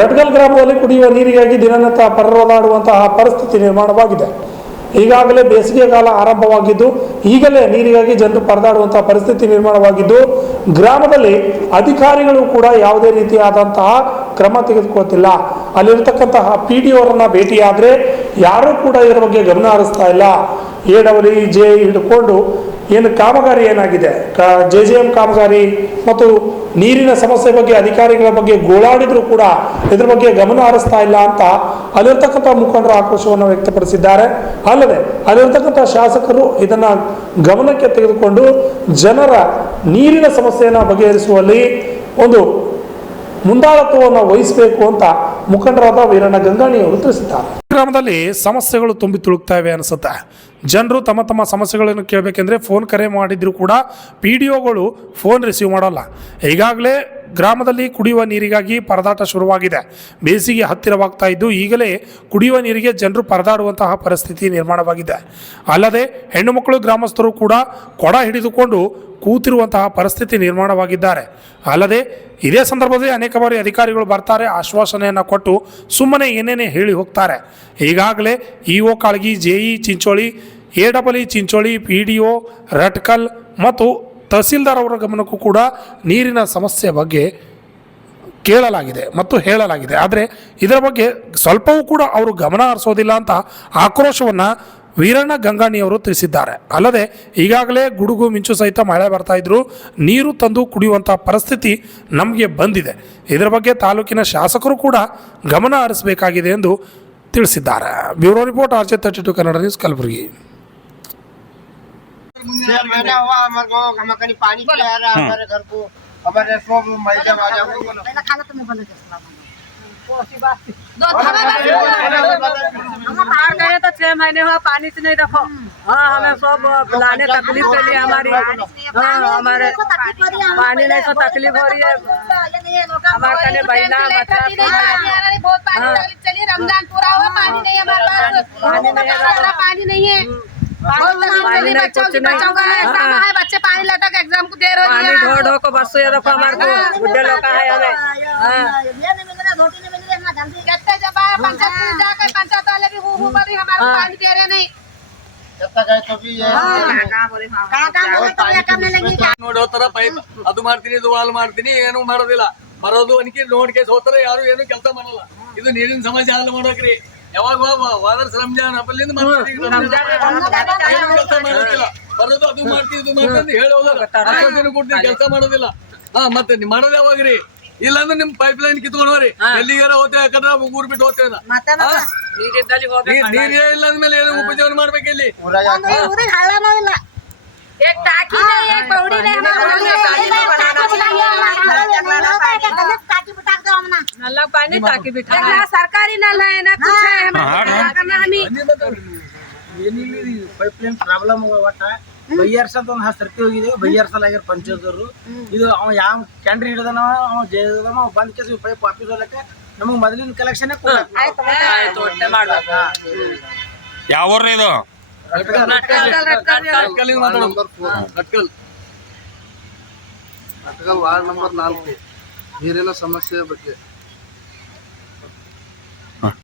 ರಟ್ಗಲ್ ಗ್ರಾಮದಲ್ಲಿ ಕುಡಿಯುವ ನೀರಿಗಾಗಿ ದಿನನಿತ್ಯ ಪರದಾಡುವಂತಹ ಪರಿಸ್ಥಿತಿ ನಿರ್ಮಾಣವಾಗಿದೆ. ಈಗಾಗಲೇ ಬೇಸಿಗೆಗಾಲ ಆರಂಭವಾಗಿದ್ದು ಈಗಲೇ ನೀರಿಗಾಗಿ ಜನರು ಪರದಾಡುವಂತಹ ಪರಿಸ್ಥಿತಿ ನಿರ್ಮಾಣವಾಗಿದ್ದು ಗ್ರಾಮದಲ್ಲಿ ಅಧಿಕಾರಿಗಳು ಕೂಡ ಯಾವುದೇ ರೀತಿಯಾದಂತಹ ಕ್ರಮ ತೆಗೆದುಕೊಳ್ತಿಲ್ಲ. ಅಲ್ಲಿರ್ತಕ್ಕಂತಹ PDOರನ್ನ ಭೇಟಿಯಾದರೆ ಯಾರೂ ಕೂಡ ಇದರ ಬಗ್ಗೆ ಗಮನ ಹರಿಸ್ತಾ ಇಲ್ಲ. AWE ಹಿಡ್ಕೊಂಡು ಏನು ಕಾಮಗಾರಿ ಏನಾಗಿದೆ JJM ಕಾಮಗಾರಿ ಮತ್ತು ನೀರಿನ ಸಮಸ್ಯೆ ಬಗ್ಗೆ ಅಧಿಕಾರಿಗಳ ಬಗ್ಗೆ ಗೋಳಾಡಿದ್ರು ಕೂಡ ಇದ್ರ ಬಗ್ಗೆ ಗಮನ ಹರಿಸ್ತಾ ಇಲ್ಲ ಅಂತ ಅಲ್ಲಿರ್ತಕ್ಕಂಥ ಮುಖಂಡರು ಆಕ್ರೋಶವನ್ನು ವ್ಯಕ್ತಪಡಿಸಿದ್ದಾರೆ. ಅಲ್ಲದೆ ಅಲ್ಲಿರ್ತಕ್ಕಂಥ ಶಾಸಕರು ಇದನ್ನ ಗಮನಕ್ಕೆ ತೆಗೆದುಕೊಂಡು ಜನರ ನೀರಿನ ಸಮಸ್ಯೆಯನ್ನು ಬಗೆಹರಿಸುವಲ್ಲಿ ಒಂದು ಮುಂದಾಳತ್ವವನ್ನು ವಹಿಸಬೇಕು ಅಂತ ಮುಖಂಡರಾದ ವೀರಣ್ಣ ಗಂಗಾಣಿ ಅವರು ತಿಳಿಸಿದ್ದಾರೆ. ಗ್ರಾಮದಲ್ಲಿ ಸಮಸ್ಯೆಗಳು ತುಂಬಿ ತುಳುಕ್ತಾ ಇವೆ ಅನಿಸುತ್ತೆ. ಜನರು ತಮ್ಮ ತಮ್ಮ ಸಮಸ್ಯೆಗಳನ್ನು ಕೇಳಬೇಕೆಂದ್ರೆ ಫೋನ್ ಕರೆ ಮಾಡಿದ್ರು ಕೂಡ PDOಗಳು ಫೋನ್ ರಿಸೀವ್ ಮಾಡಲ್ಲ. ಈಗಾಗಲೇ ಗ್ರಾಮದಲ್ಲಿ ಕುಡಿಯುವ ನೀರಿಗಾಗಿ ಪರದಾಟ ಶುರುವಾಗಿದೆ. ಬೇಸಿಗೆ ಹತ್ತಿರವಾಗ್ತಾ ಇದ್ದು ಈಗಲೇ ಕುಡಿಯುವ ನೀರಿಗೆ ಜನರು ಪರದಾಡುವಂತಹ ಪರಿಸ್ಥಿತಿ ನಿರ್ಮಾಣವಾಗಿದೆ. ಅಲ್ಲದೆ ಹೆಣ್ಣು ಮಕ್ಕಳು ಗ್ರಾಮಸ್ಥರು ಕೂಡ ಕೊಡ ಹಿಡಿದುಕೊಂಡು ಕೂತಿರುವಂತಹ ಪರಿಸ್ಥಿತಿ ನಿರ್ಮಾಣವಾಗಿದ್ದಾರೆ. ಅಲ್ಲದೆ ಇದೇ ಸಂದರ್ಭದಲ್ಲಿ ಅನೇಕ ಬಾರಿ ಅಧಿಕಾರಿಗಳು ಬರ್ತಾರೆ, ಆಶ್ವಾಸನೆಯನ್ನು ಕೊಟ್ಟು ಸುಮ್ಮನೆ ಏನೇನೇ ಹೇಳಿ ಹೋಗ್ತಾರೆ. ಈಗಾಗಲೇ EO Kalagi, JE Chincholi, AWE Chincholi, PDO Ratkal ಮತ್ತು ತಹಸೀಲ್ದಾರ್ ಅವರ ಗಮನಕ್ಕೂ ಕೂಡ ನೀರಿನ ಸಮಸ್ಯೆ ಬಗ್ಗೆ ಕೇಳಲಾಗಿದೆ ಮತ್ತು ಹೇಳಲಾಗಿದೆ. ಆದರೆ ಇದರ ಬಗ್ಗೆ ಸ್ವಲ್ಪವೂ ಕೂಡ ಅವರು ಗಮನ ಹರಿಸೋದಿಲ್ಲ ಅಂತ ಆಕ್ರೋಶವನ್ನು ವೀರಣ್ಣ ಗಂಗಾಣಿಯವರು ತಿಳಿಸಿದ್ದಾರೆ. ಅಲ್ಲದೆ ಈಗಾಗಲೇ ಗುಡುಗು ಮಿಂಚು ಸಹಿತ ಮಳೆ ಬರ್ತಾ ಇದ್ರು, ನೀರು ತಂದು ಕುಡಿಯುವಂಥ ಪರಿಸ್ಥಿತಿ ನಮಗೆ ಬಂದಿದೆ. ಇದರ ಬಗ್ಗೆ ತಾಲೂಕಿನ ಶಾಸಕರು ಕೂಡ ಗಮನ ಹರಿಸಬೇಕಾಗಿದೆ ಎಂದು ತಿಳಿಸಿದ್ದಾರೆ. Bureau report RJ32 Kannada news, Kalaburagi. तो 6 महीने हुआ पानी से नहीं रखो। हाँ, हमें सब लाने तकलीफ के लिए हमारी हमारे पानी नहीं तो तकलीफ हो रही है हमारे बहना बच्चा। चलिए रमजान पूरा हुआ, पानी नहीं है हमारे पास, पानी नहीं है। बच्चे पानी लटक एग्जाम को दे रहे हैं, ढो ढो को बस ये देखो हमारे को बुढ़े लोग का है हमें पंचायत वाले भी हमारे पानी दे रहे नहीं। ನೋಡೋತರ ಪೈಪ್ ಅದು ಮಾಡ್ತೀನಿ ಇದು ವಾಲ್ ಮಾಡ್ತೀನಿ ಏನು ಮಾಡೋದಿಲ್ಲ. ಬರೋದು ಅನಿಕೆ ನೋಡ್ಕೆ ಹೋಗ್ತಾರೆ, ಯಾರು ಏನು ಕೆಲಸ ಮಾಡಲ್ಲ. ಇದು ನೀರಿನ ಸಮಸ್ಯೆ ಹಲ್ ಮಾಡೋಕ್ರಿ. ಯಾವಾಗ ವಾದರ್ಸ್ ರಂಜಾನ್ ಹಬ್ಬಲಿಂದ ಕೆಲಸ ಮಾಡೋದಿಲ್ಲ. ಬರೋದು ಅದು ಮಾಡ್ತೀವಿ ಇದು ಮಾಡ್ತೀನಿ ಹೇಳೋದು ಕೊಡ್ತೀನಿ, ಕೆಲಸ ಮಾಡೋದಿಲ್ಲ. ಮತ್ತೆ ಮಾಡೋದು ಯಾವಾಗ್ರಿ? ಇಲ್ಲಾಂದ್ರೆ ನಿಮ್ ಪೈಪ್ ಲೈನ್ ಕಿತ್ಕೊಂಡ್ರಿ ಎಲ್ಲಿಗಾರ ಹೋಗ್ತೇವೆ, ಯಾಕಂದ್ರೆ ಊರ್ ಬಿಟ್ಟು ಹೋಗ್ತೇವೆ. ನೀರೇ ಇಲ್ಲ ಅಂದ್ಮೇಲೆ ಏನು ಉಪಜೀವನ ಮಾಡ್ಬೇಕು ಇಲ್ಲಿ? सरकारी नल है ना, कुछ है ಪೈಪ್ ಲೈನ್ ಪ್ರಾಬ್ಲಮ್ ಒಟ್ಟ ಬೈಯರ್ಸದ ಒಂದು ಸರ್ತಿ ಹೋಗಿದ್ದೇವೆ, ಬೈಯರ್ಸಲಾಗ್ಯಾರ ಪಂಚಾಯತ್ರು. ಇದು ಅವ ಯಾವ ಕ್ಯಾಂಡ್ರಿ ಹಿಡಿದವ ಅವ ಜೈದವ ಬಂದ್ ಕೇಸ್ ಪೈಪ್ ವಾಪಸ್ ಹೋಗ್ಲಕ್ಕೆ ನಮಗ್ ಮೊದಲಿನ ಕಲೆಕ್ಷನ್ ಯಾವ ಇದು ವಾರ್ಡ್ ನಂಬರ್ 4 ನೀರಿನ ಸಮಸ್ಯೆ ಬಗ್ಗೆ